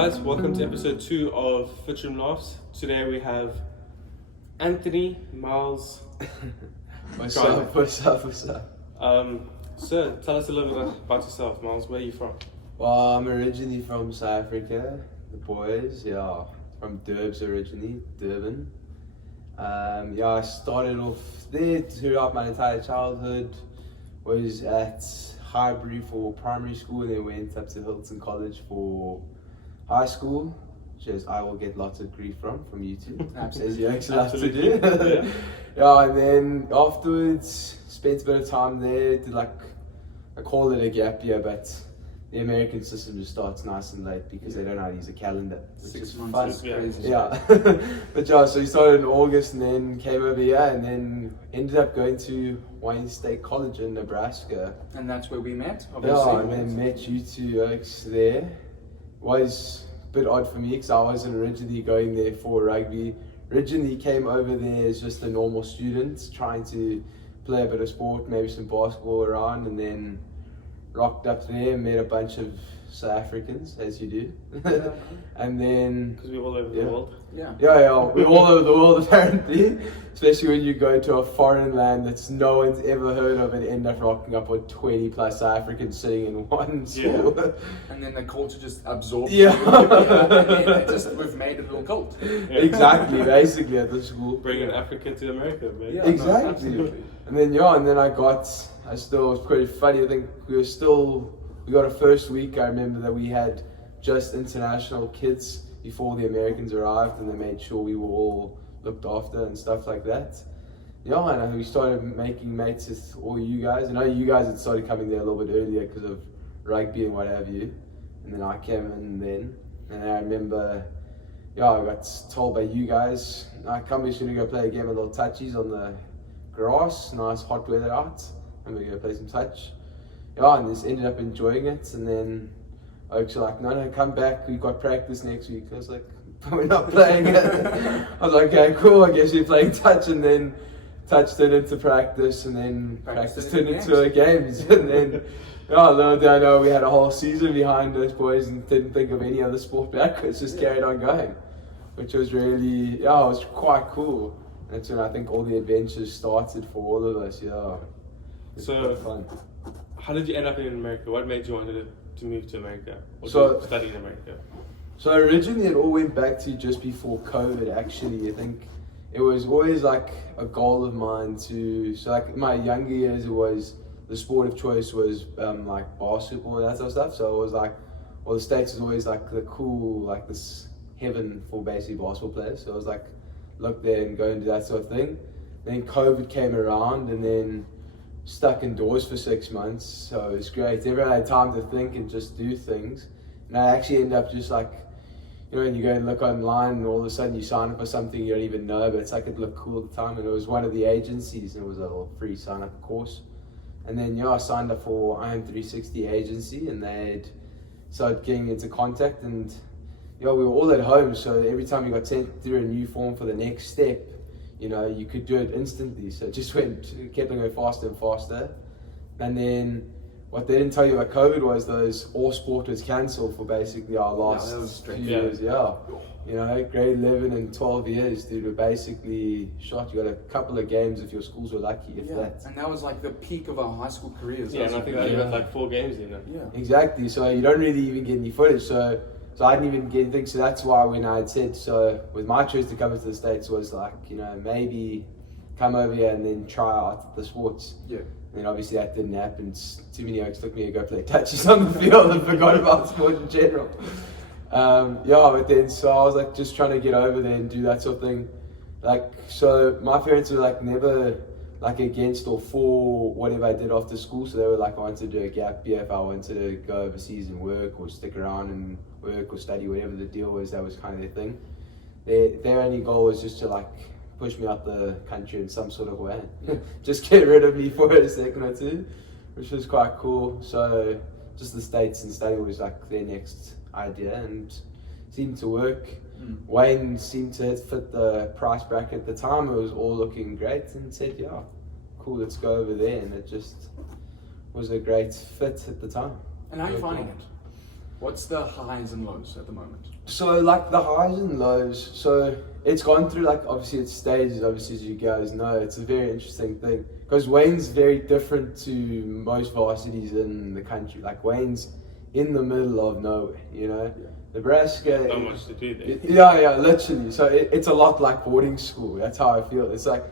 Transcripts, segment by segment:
guys, welcome to episode 2 of FitRoomLaughs. Today we have Anthony, Miles, What's Driman. up? What's up? What's up? So tell us a little bit about yourself, Miles. Where are you from? Well, I'm originally from South Africa. The boys, from Durbs originally, Durban. I started off there throughout my entire childhood. Was at Highbury for primary school, and then went up to Hilton College for high school, which is I will get lots of grief from you two, as you actually have to do. And then afterwards spent a bit of time there. Did I call it a gap year, but the American system just starts nice and late because they don't know how to use a calendar. 6 months is crazy. Yeah. But so we started in August and then came over here and then ended up going to Wayne State College in Nebraska. And that's where we met, obviously. Yeah, and then met you two oaks there. Was a bit odd for me because I wasn't originally going there for rugby. Originally came over there as just a normal student trying to play a bit of sport, maybe some basketball around, and then rocked up there, met a bunch of South Africans, as you do. And then Because we're all over the world. Yeah. We're all over the world apparently, especially when you go to a foreign land that's no one's ever heard of and end up rocking up with 20 plus South Africans sitting in one school. Yeah. And then the culture just absorbs Yeah. you. And then we've made a little cult. Exactly, basically at the school. Bringing Africa to America, man. Yeah. Exactly. No, absolutely. And then I still was pretty funny. I think we got a first week. I remember that we had just international kids before the Americans arrived, and they made sure we were all looked after and stuff like that. And we started making mates with all you guys. I know you guys had started coming there a little bit earlier because of rugby and what have you. And then I came in then, and I remember, I got told by you guys, we're going to go play a game of little touchies on the grass, nice hot weather out, and we're going to play some touch. And just ended up enjoying it, and then Oaks were like, no, come back, we've got practice next week. I was like, we're not playing it. I was like, okay, cool, I guess we're playing touch, and then touch turned into practice, and then practice turned into games. And then, little did I know we had a whole season behind those boys and didn't think of any other sport backwards, just carried on going, which was really, it was quite cool. That's when I think all the adventures started for all of us, So, fun. how did you end up in America? What made you want to move to America? Or So- to study in America? So originally it all went back to just before COVID actually. I think it was always like a goal of mine in my younger years it was, the sport of choice was like basketball and that sort of stuff. So it was like, the States was always like the cool, like this heaven for basically basketball players. So I was like, look there and go and do that sort of thing. Then COVID came around and then stuck indoors for 6 months, so it was great. Everyone had time to think and just do things. And I actually ended up just like, when you go and look online and all of a sudden you sign up for something you don't even know, but it's like it looked cool at the time, and it was one of the agencies and it was a little free sign up course. And then I signed up for IM360 agency, and they had started getting into contact, and we were all at home, so every time you got sent through a new form for the next step, you could do it instantly. So it just kept on going faster and faster. And then what they didn't tell you about COVID was all sport was cancelled for basically our last few years. Grade 11 and 12 years, dude, were basically shot. You got a couple of games if your schools were lucky, if that. And that was like the peak of our high school careers. Yeah, and I think you had like 4 games in it. Yeah. Exactly, so you don't really even get any footage. So I didn't even get anything, so that's why when I had said, with my choice to come into the States was like, maybe come over here and then try out the sports. Yeah. And obviously that didn't happen. Too many oaks took me to go play touches on the field and forgot about sport in general. But then, so I was like just trying to get over there and do that sort of thing. So my parents were like never against or for whatever I did after school. So they were like, I wanted to do a gap year if I wanted to go overseas and work or stick around and work or study, whatever the deal was. That was kind of their thing. Their only goal was just to push me out the country in some sort of way. Just get rid of me for a second or two, which was quite cool. So just the States and study was like their next idea, and seemed to work. Wayne seemed to fit the price bracket at the time. It was all looking great, and said, cool, let's go over there. And it just was a great fit at the time. And how are you finding it? What's the highs and lows at the moment? So like the highs and lows, so it's gone through like obviously its stages, obviously as you guys know. It's a very interesting thing because Wayne's very different to most varsities in the country. Like Wayne's in the middle of nowhere, you know. Yeah. Nebraska. Not much to do there. Yeah, literally. So it's a lot like boarding school. That's how I feel. It's like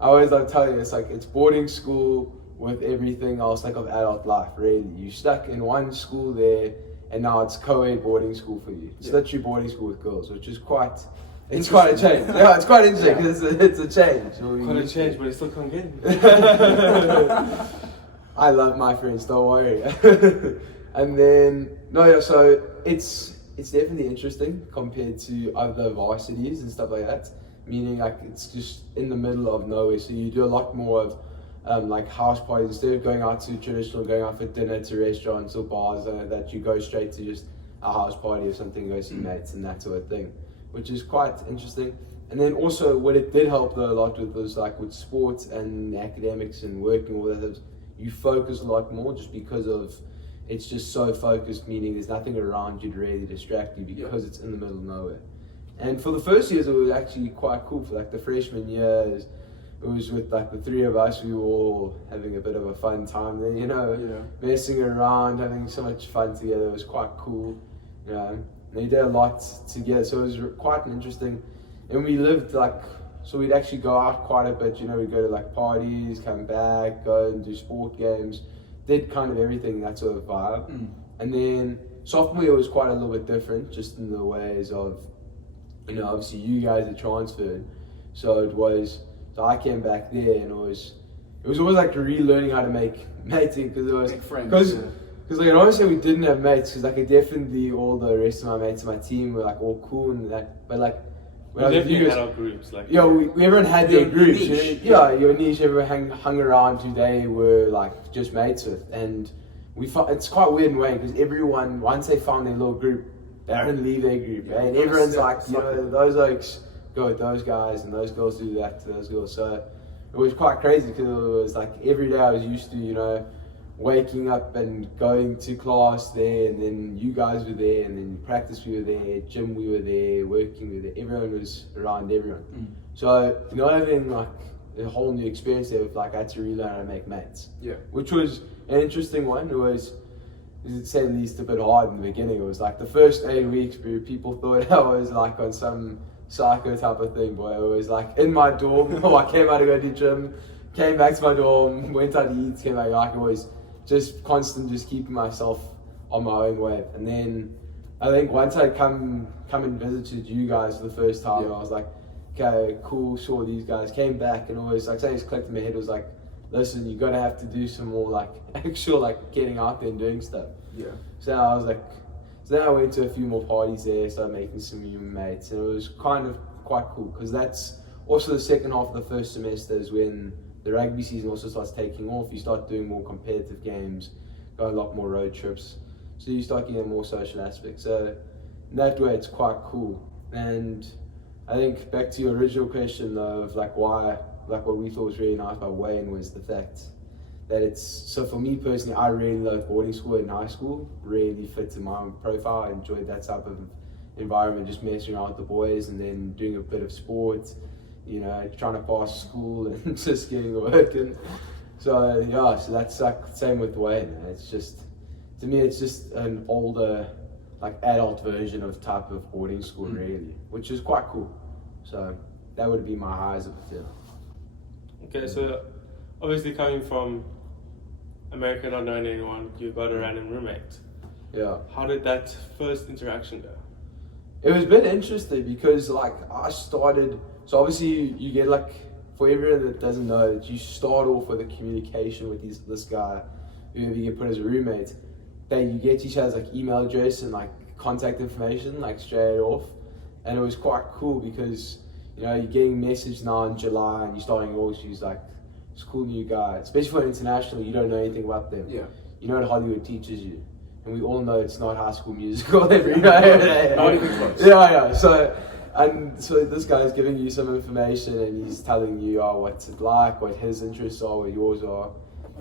I always like tell you, it's like it's boarding school with everything else like of adult life. Really, you stuck in one school there. And now it's co-ed boarding school for you. It's literally boarding school with girls, which is quite a change. Yeah, it's quite interesting because it's a change. Quite a change, but I still can't get it. I love my friends, don't worry. And then so it's definitely interesting compared to other varsities and stuff like that. Meaning like it's just in the middle of nowhere, so you do a lot more of like house parties instead of going out to traditional, going out for dinner to restaurants or bars that you go straight to just a house party or something, go see mates and that sort of thing, which is quite interesting. And then also what it did help though a lot with was like with sports and academics and working all that, you focus a lot more just because of it's just so focused, meaning there's nothing around you to really distract you because it's in the middle of nowhere. And for the first years it was actually quite cool. For like the freshman years, it was with like the three of us, we were all having a bit of a fun time there, you know, messing around, having so much fun together. It was quite cool, you know. And we did a lot together, so it was quite interesting. And we lived like, so we'd actually go out quite a bit, you know, we'd go to like parties, come back, go and do sport games, did kind of everything, that sort of vibe. And then sophomore year was quite a little bit different, just in the ways of, you know, obviously you guys had transferred, so I came back there and it was always like relearning how to make mates because it was because like I don't say we didn't have mates because like definitely all the rest of my mates on my team were like all cool and that, but like we definitely had our groups, like we everyone had their groups, niche, your niche, everyone hung around who they were like just mates with, and it's quite weird in a way because everyone once they found their little group they don't leave their group, and everyone's like, you know, those oaks go with those guys and those girls do that to those girls. So it was quite crazy because it was like every day I was used to, you know, waking up and going to class there, and then you guys were there, and then practice we were there, gym we were there, working we were there, everyone was around everyone. So, you know, having like a whole new experience there with like I had to relearn how to make mates. Which was an interesting one. It was, to say the least, a bit hard in the beginning. It was like the first 8 weeks people thought I was like on some psycho type of thing, boy. It was like in my dorm. I came out to go to gym, came back to my dorm, went out to eat, came back. Like it was just constant, just keeping myself on my own wave. And then I think once I come and visited you guys for the first time, I was like, okay, cool, sure. These guys came back, and always like something just clicked in my head. It was like, listen, you're gonna have to do some more like actual like getting out there and doing stuff. So I was like. So then I went to a few more parties there, started making some new mates, and it was kind of quite cool because that's also the second half of the first semester is when the rugby season also starts taking off. You start doing more competitive games, go a lot more road trips, so you start getting a more social aspect. So in that way, it's quite cool. And I think back to your original question of like why, like what we thought was really nice about Wayne was the fact that it's, so for me personally, I really loved boarding school in high school, really fit in my own profile. I enjoyed that type of environment, just messing around with the boys and then doing a bit of sport, you know, trying to pass school and just getting work. And so yeah, so that's like same with Wayne. It's just, to me, it's just an older, like adult version of type of boarding school really, which is quite cool. So that would be my highs of it. Okay, so obviously coming from America, not knowing anyone, you got a random roommate. How did that first interaction go? It was a bit interesting because like I started, so obviously you get like, for everyone that doesn't know, that you start off with a communication with this guy, whoever you get put as a roommate, that you get each other's like email address and like contact information like straight off. And it was quite cool because, you know, you're getting message now in July and you're starting August, he's like, it's a cool new guy, especially for international, you don't know anything about them. You know what Hollywood teaches you. And we all know it's not High School Musical every day. Not even close. So this guy's giving you some information and he's telling you what's it like, what his interests are, what yours are.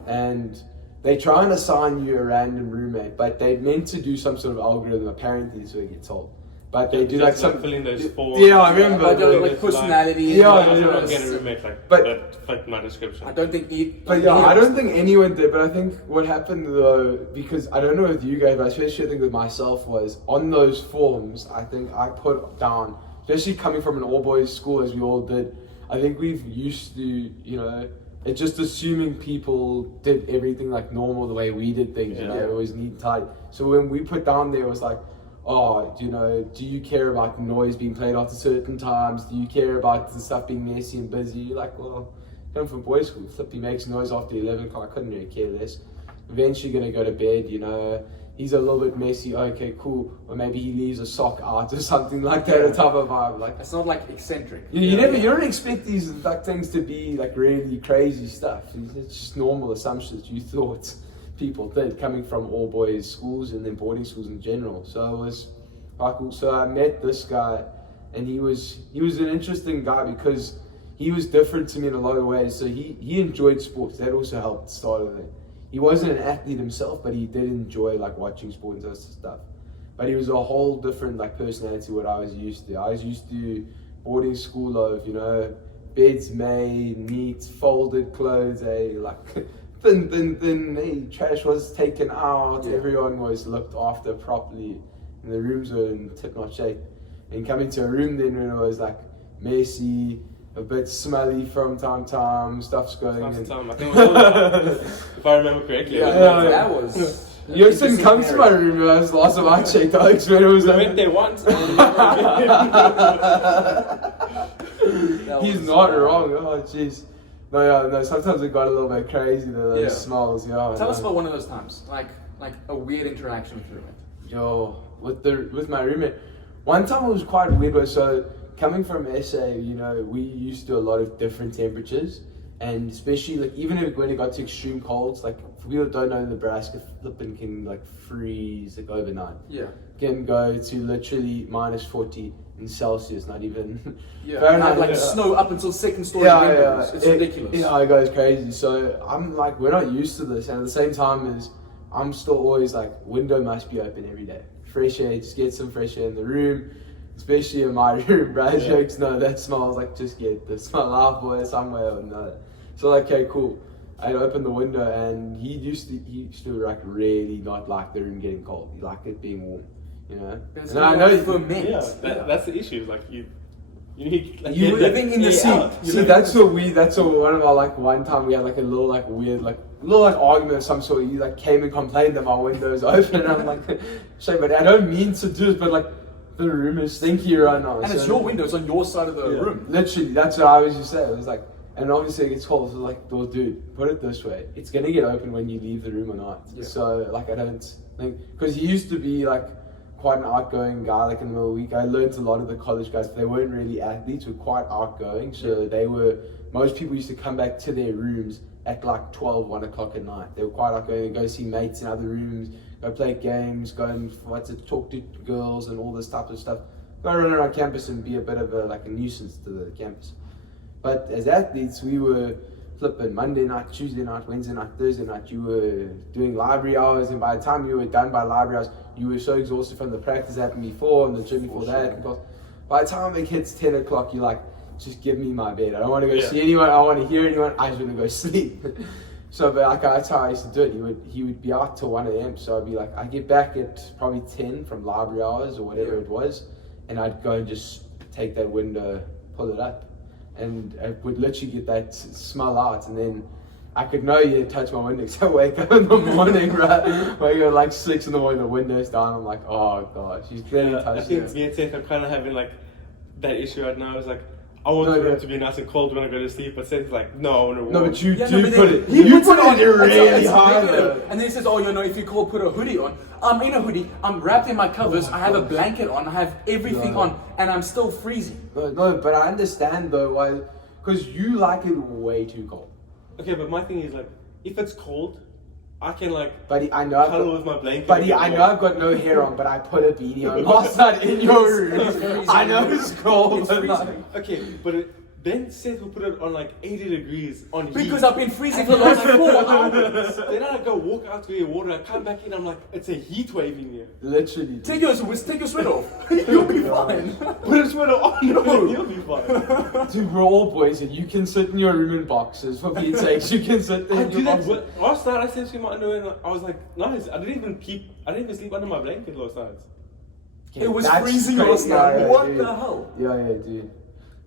And they try and assign you a random roommate, but they're meant to do some sort of algorithm, apparently, so we get told. But they do like some filling those forms. Yeah, I remember. Like personality. Yeah, I don't get a roommate that fit my description. I don't think. I don't think anyone did. But I think what happened though, because I don't know with you guys, but especially I think with myself, was on those forms. I think I put down, especially coming from an all boys school as we all did. I think we've used to, it's just assuming people did everything like normal the way we did things. Always neat and tight. So when we put down there, it was like, oh, do you care about noise being played after certain times? Do you care about the stuff being messy and busy? You're like, well, coming from boys' school, Flippy makes noise after 11 o'clock, I couldn't really care less. Eventually going to go to bed, he's a little bit messy, okay, cool. Or maybe he leaves a sock out or something like that, a type of vibe. Like, it's not like eccentric. You don't expect these like things to be like really crazy stuff. It's just normal assumptions you thought people did, coming from all boys schools and then boarding schools in general. So it was quite cool. So I met this guy, and he was an interesting guy because he was different to me in a lot of ways. So he enjoyed sports. That also helped start of it. He wasn't an athlete himself, but he did enjoy like watching sports and stuff. But he was a whole different like personality to what I was used to. I was used to boarding school of, beds made, neat, folded clothes, like thin, hey, trash was taken out, everyone was looked after properly, and the rooms were in tip-notch shape. And coming to a room then when it was like messy, a bit smelly from time to time, stuff's going I think it was all if I remember correctly. That was... You didn't come to my room, that was the last time I checked, Alex, when it was I went there once. He's not wrong, oh jeez. No, sometimes it got a little bit crazy, those smells, Tell us about one of those times, like a weird interaction with your roommate. With my roommate. One time it was quite weird, so coming from SA, we used to a lot of different temperatures, and especially like even when it got to extreme colds, like for people that don't know, Nebraska flipping can like freeze like overnight. Yeah. Can go to literally -40 in Celsius, not even. Fahrenheit. Like snow up until second story windows. It's ridiculous. Yeah, it goes crazy. So I'm like, we're not used to this, and at the same time as I'm still always like, window must be open every day. Fresh air, just get some fresh air in the room, especially in my room. Brad jokes, no, that smells like, just get the smell out boy somewhere or no. So like, okay, cool. I'd open the window, and he used to like really not like the room getting cold. He liked it being warm, And I know that's the issue. Like you need like you're living in the sea. See, that's what one of our like one time we had like a little like weird like argument of some sort. He like came and complained that my window's open, and I'm like, sorry, but I don't mean to do it, but like the room is stinky right now. And it's your window, it's on your side of the room. Literally, that's what I was just saying. It was like, and obviously it gets cold. So like, well, dude, put it this way: it's gonna get open when you leave the room or not. Yeah. So like, I don't think, because he used to be like quite an outgoing guy. Like in the middle of the week, I learned a lot of the college guys. They weren't really athletes; were quite outgoing. So they were. Most people used to come back to their rooms at like 12, 1 o'clock at night. They were quite outgoing. Go see mates in other rooms. Go play games. Go and talk to girls and all this type of stuff. Go run around campus and be a bit of a nuisance to the campus. But as athletes, we were flipping Monday night, Tuesday night, Wednesday night, Thursday night. You were doing library hours, and by the time you were done by library hours, you were so exhausted from the practice that happened before and the gym before that. Because by the time it hits 10 o'clock, you're like, just give me my bed. I don't want to go see anyone. I don't want to hear anyone. I just want to go sleep. So, but like that's how I used to do it. He would be out till 1 a.m. So I'd be like, I get back at probably 10 from library hours or whatever it was, and I'd go and just take that window, pull it up, and I would literally get that smell out, and then I could know you touch my window because I wake up in the morning, right? Wake up like 6 in the morning, the window's down. I'm like, oh gosh, she's clearly touching it. I think me and Seth are kind of having like that issue right now. It's like, I want the room to be nice and cold when I go to sleep, but Seth's like, no, I want to warm. No, but you put it. You put it on really high. And then he says, oh, if you cold, put a hoodie on. I'm in a hoodie. I'm wrapped in my covers. I have a blanket on. I have everything on, and I'm still freezing. No, but I understand though why, because you like it way too cold. Okay, but my thing is like, if it's cold, I can like cuddle with my blanket. Buddy, I know I've got no hair on, but I put a beanie on last night in your room. I know it's cold. It's freezing. Okay, but Then Seth will put it on like 80 degrees on heat. Because I've been freezing for the last 4 hours. Then I go walk out to get water. I come back in. I'm like, it's a heat wave in here. Literally. Take your sweater off. You'll be fine. Put a sweater on. You'll be fine. Dude, we're all boys, and you can sit in your room in boxes. For Pete's sakes, you can sit there I in do your that. boxes. Last night I sent you my underwear. And I was like, nice. I didn't even sleep under my blanket last night. It was That's freezing crazy. last night. Yeah, What dude. the hell? Yeah, dude.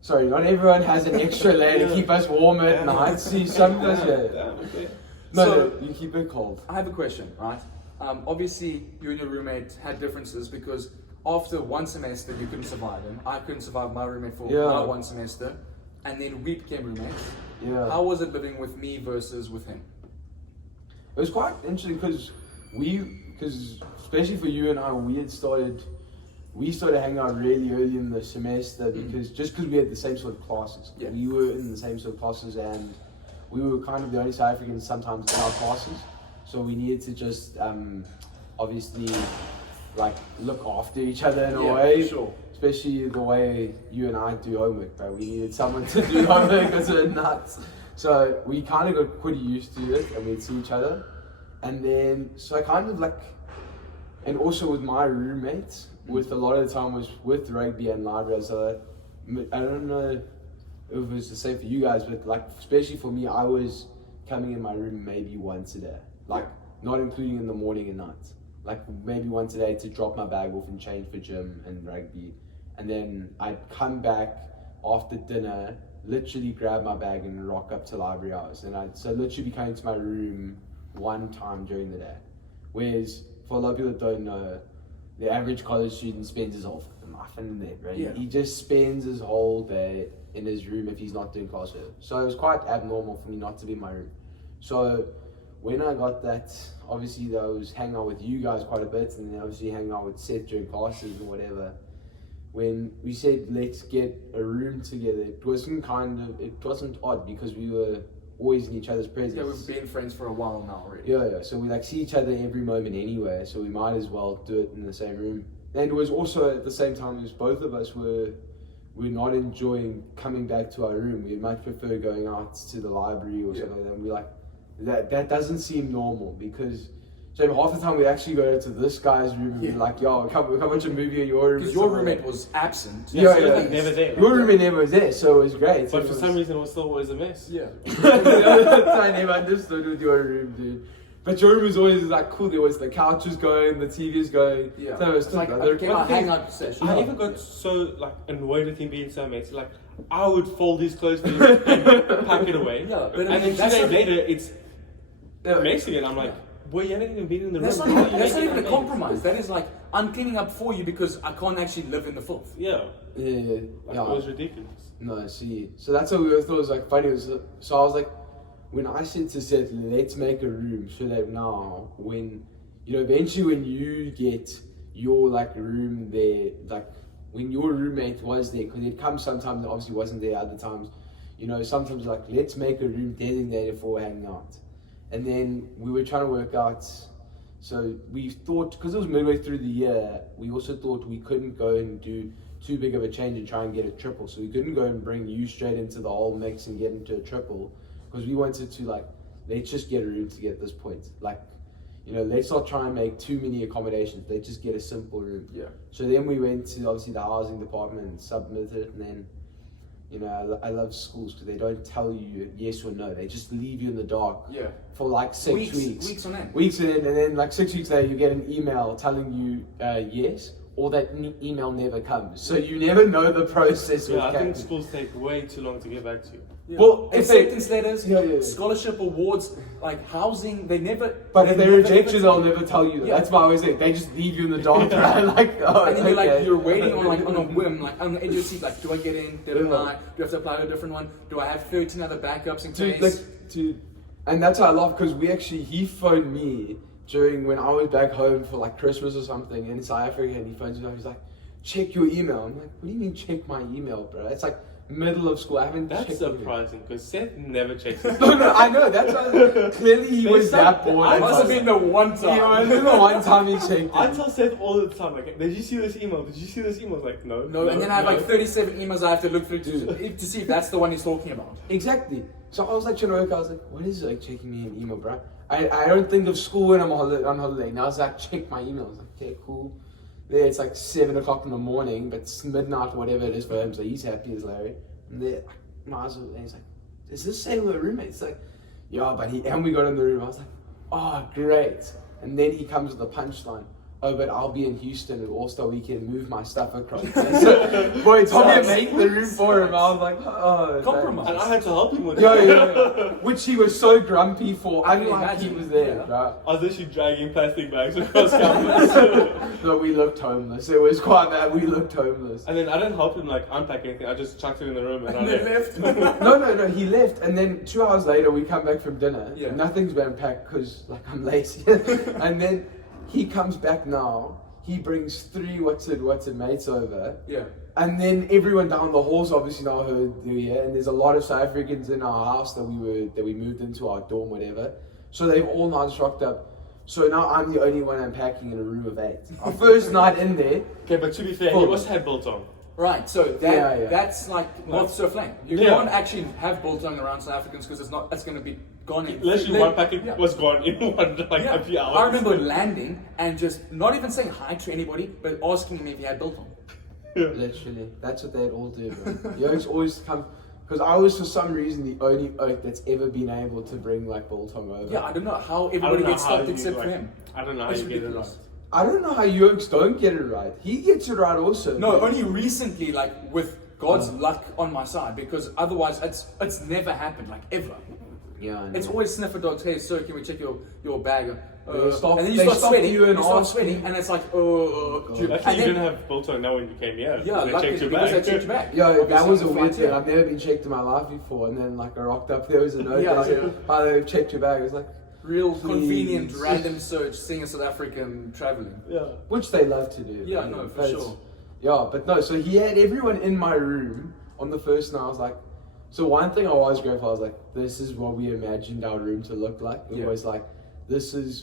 Sorry, not everyone has an extra layer to keep us warm at night. See, some of us, Okay. No, you keep it cold. I have a question, right? Obviously, you and your roommate had differences because after one semester you couldn't survive him. I couldn't survive my roommate for my one semester, and then we became roommates. Yeah. How was it living with me versus with him? It was quite interesting because especially for you and I, we started hanging out really early in the semester because we had the same sort of classes. Yeah. We were in the same sort of classes, and we were kind of the only South Africans sometimes in our classes. So we needed to just obviously like look after each other in a way. Sure. Especially the way you and I do homework, but we needed someone to do homework because we're nuts. So we kind of got pretty used to it, and we'd see each other. And then, so I kind of like, and also with my roommates, with a lot of the time was with rugby and library. So I don't know if it was the same for you guys, but like, especially for me, I was coming in my room maybe once a day, like not including in the morning and night. Like maybe once a day to drop my bag off and change for gym and rugby. And then I'd come back after dinner, literally grab my bag and rock up to library hours. And I'd literally be coming to my room one time during the day. Whereas for a lot of people that don't know, the average college student spends his whole fucking life in there, right? Yeah. He just spends his whole day in his room if he's not doing classwork. So it was quite abnormal for me not to be in my room. So when I got that, obviously I was hanging out with you guys quite a bit, and then obviously hanging out with Seth during classes and whatever. When we said let's get a room together, it wasn't odd because we were always in each other's presence. Yeah, we've been friends for a while now already. Yeah. So we like see each other every moment anyway, so we might as well do it in the same room. And it was also at the same time as both of us were not enjoying coming back to our room. We'd much prefer going out to the library or something like that. And we're like, that doesn't seem normal because so half the time we actually go to this guy's room and be like, yo, come watch a movie in your room. Because your roommate was absent. Yeah. Never there. Your roommate never was there, so it was great. But for some reason it was still always a mess. Yeah. I never understood with your room, dude. But your room was always like cool. There was the couch was going, the TV was going. Yeah. So it was It's like another a hangout session. I even got so like annoyed with him being so messy. Like I would fold his clothes for him and pack it away. Yeah, but and then 2 days later it's Yeah. messy and I'm like, boy, you haven't even been in the That's room. not even a compromise. That is like, I'm cleaning up for you because I can't actually live in the filth. Yeah. Yeah. Like, it was ridiculous. No, see. So that's what we thought was like funny. So I was like, when I said to Seth, let's make a room so that now when, eventually when you get your like room there, like when your roommate was there, because it comes sometimes that obviously wasn't there other times, sometimes like, let's make a room designated for hanging out. And then we were trying to work out, so we thought, because it was midway through the year, we also thought we couldn't go and do too big of a change and try and get a triple. So we couldn't go and bring you straight into the whole mix and get into a triple, because we wanted to like, let's just get a room to get this point. Like, let's not try and make too many accommodations. Let's just get a simple room. Yeah. So then we went to obviously the housing department and submitted it, and then I love schools because they don't tell you yes or no. They just leave you in the dark for like 6 weeks. Weeks on end. Weeks on end, and then like 6 weeks later you get an email telling you yes, or that email never comes. So you never know the process. Yeah, I think schools take way too long to get back to you. Yeah. Well, acceptance letters, scholarship awards, like housing, they never. But if they never reject you, they'll tell never tell you. Yeah. That's why I always say they just leave you in the dark, right? Like, oh, and then you're okay. like, you're waiting on a whim, like on the edge of your seat, like, do I get in? Didn't I? Do I have to apply to a different one? Do I have 13 other backups in case? Dude, and that's why I love, because he phoned me during when I was back home for like Christmas or something in South Africa, and he phones me up, he's like, check your email. I'm like, what do you mean check my email, bro? It's like middle of school. I haven't That's checked surprising because Seth never checks his No, I know. That's why clearly he was that bored. It must have been the one time. Yeah, I remember one time he checked I it. tell Seth all the time, like, did you see this email? Did you see this email? I was like, no. No, and then I have like 37 emails I have to look through to see if that's the one he's talking about. Exactly. So I was like, I was like, what is like checking me an email, bro? I don't think of school when I'm on holiday. Now I was like, check my emails. Like, okay, cool. There, it's like 7 o'clock in the morning, but it's midnight, whatever it is for him. So he's happy as Larry. And there, and he's like, is this same with a roommate? It's like, yeah, but and we got in the room. I was like, oh, great. And then he comes with the punchline. Oh, but I'll be in Houston at All-Star Weekend, move my stuff across. So, boy, told me to make the room for him. I was like, oh. Compromise. And I had to help him with Yeah. Which he was so grumpy for. I can Unlike imagine. he was there, Yeah. bro. I was literally dragging plastic bags across campus. But we looked homeless. It was quite bad. We looked homeless. And then I didn't help him like unpack anything. I just chucked it in the room and I And left. they left. No. He left, and then 2 hours later we come back from dinner. Yeah. Nothing's been packed because like I'm lazy. And then he comes back now. He brings 3 what's it mates over. Yeah. And then everyone down the hall's obviously now heard they're here, and there's a lot of South Africans in our house that we moved into our dorm, whatever. So they've all now rocked up. So now I'm the only one unpacking in a room of 8. Our first night in there. Okay, but to be fair, he must have biltong. Right, so that's like North Surf Lane. You can't actually have biltong around South Africans because it's going to be gone in. Literally one packet was gone in a few hours. I remember landing and just not even saying hi to anybody, but asking him if he had biltong. Literally, that's what they'd all do, bro. Yokes always come, because I was for some reason the only oak that's ever been able to bring like biltong over. Yeah, I don't know how everybody gets stopped except for him. I don't know how you get it right. I don't know how Yokes don't get it right. He gets it right also. No, only recently, like with God's luck on my side, because otherwise it's never happened, like ever. Yeah, I know. It's always sniffer dogs. Hey, sir, can we check your bag? And then they you start stop sweating. you and start ask sweating, and it's like, Luckily and you then, didn't have biltong now when you came here. yeah, They luckily checked your because bag. they checked your bag. Yeah, that Obviously, was a on the weird flight, thing. I've never been checked in my life before, and then like I rocked up, there was a note Yeah, that said, yeah. "Oh, they've checked your bag." It was like, Real please. convenient random search, seeing a South African traveling. Yeah. which they love to do. Yeah, no, for But sure. Yeah, but no. So he had everyone in my room on the first night. I was like, so one thing I was grateful. I was like, this is what we imagined our room to look like. It was like,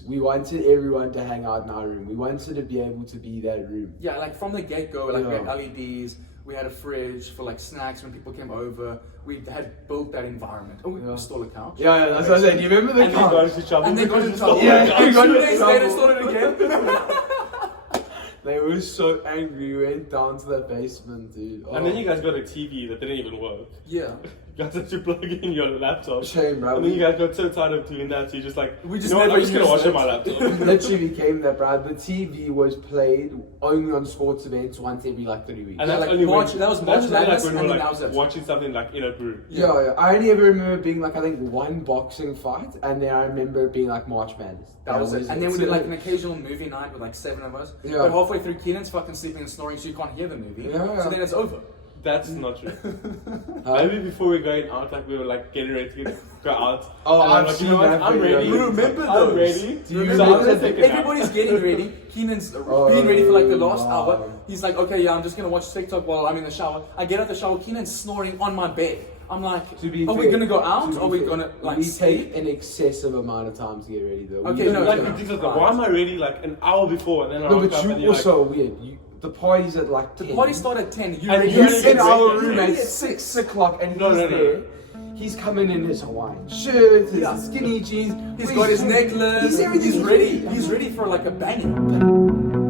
we wanted everyone to hang out in our room. We wanted to be able to be that room. Yeah, like from the get-go, like we had LEDs, we had a fridge for like snacks when people came over. We had built that environment. Oh, we stole a couch. Yeah, that's what I said. Do you remember the And they got couch? into trouble. And they got because into you stole trouble. Yeah, the you couch. got 2 into days trouble. later, started again. They were so angry. We went down to the basement, dude. And then you guys got a TV that didn't even work. Yeah. You guys had to plug in your laptop. Shame, bro. And then you guys got so tired of doing that, so you just like, We just you know what, never I'm just gonna watch used it on my it. laptop. Literally became that, bro. The TV was played only on sports events once every like 3 weeks. And Yeah, that's like only March- when, that was that's March only like Madness, when we and were then like that was it. watching something like in a group. Yeah. I only ever remember being like, I think one boxing fight, and then I remember it being like March Madness. That was it. And then we did So- like an occasional movie night with like 7 of us. Yeah. But halfway through, Keenan's fucking sleeping and snoring, so you can't hear the movie. Yeah. So then it's over. That's not true. Maybe before we're going out, like we were like getting ready to go out. Oh, and I'm I've like, seen you know what? that I'm video. ready. You remember I'm those? ready. Do you So remember I'm gonna that? take a nap. Everybody's getting ready. Keenan's being ready for like the last hour. He's like, okay, yeah, I'm just gonna watch TikTok while I'm in the shower. I get out the shower, Keenan's snoring on my bed. I'm like, are we gonna go out? Are we gonna like we sleep? take an excessive amount of time to get ready though. Okay, We no, don't Like know. no. ridiculous. Like, why am I ready like an hour before and then I No, rock but up you and you're also weird. The party's at like 10. The party started at 10. And He's You're in our ready. room at 6 o'clock and No, he's no, no. there. He's coming in his Hawaiian shirt, his Yeah. skinny jeans. He's got his necklace. He's everything. He's ready. He's ready for like a banging.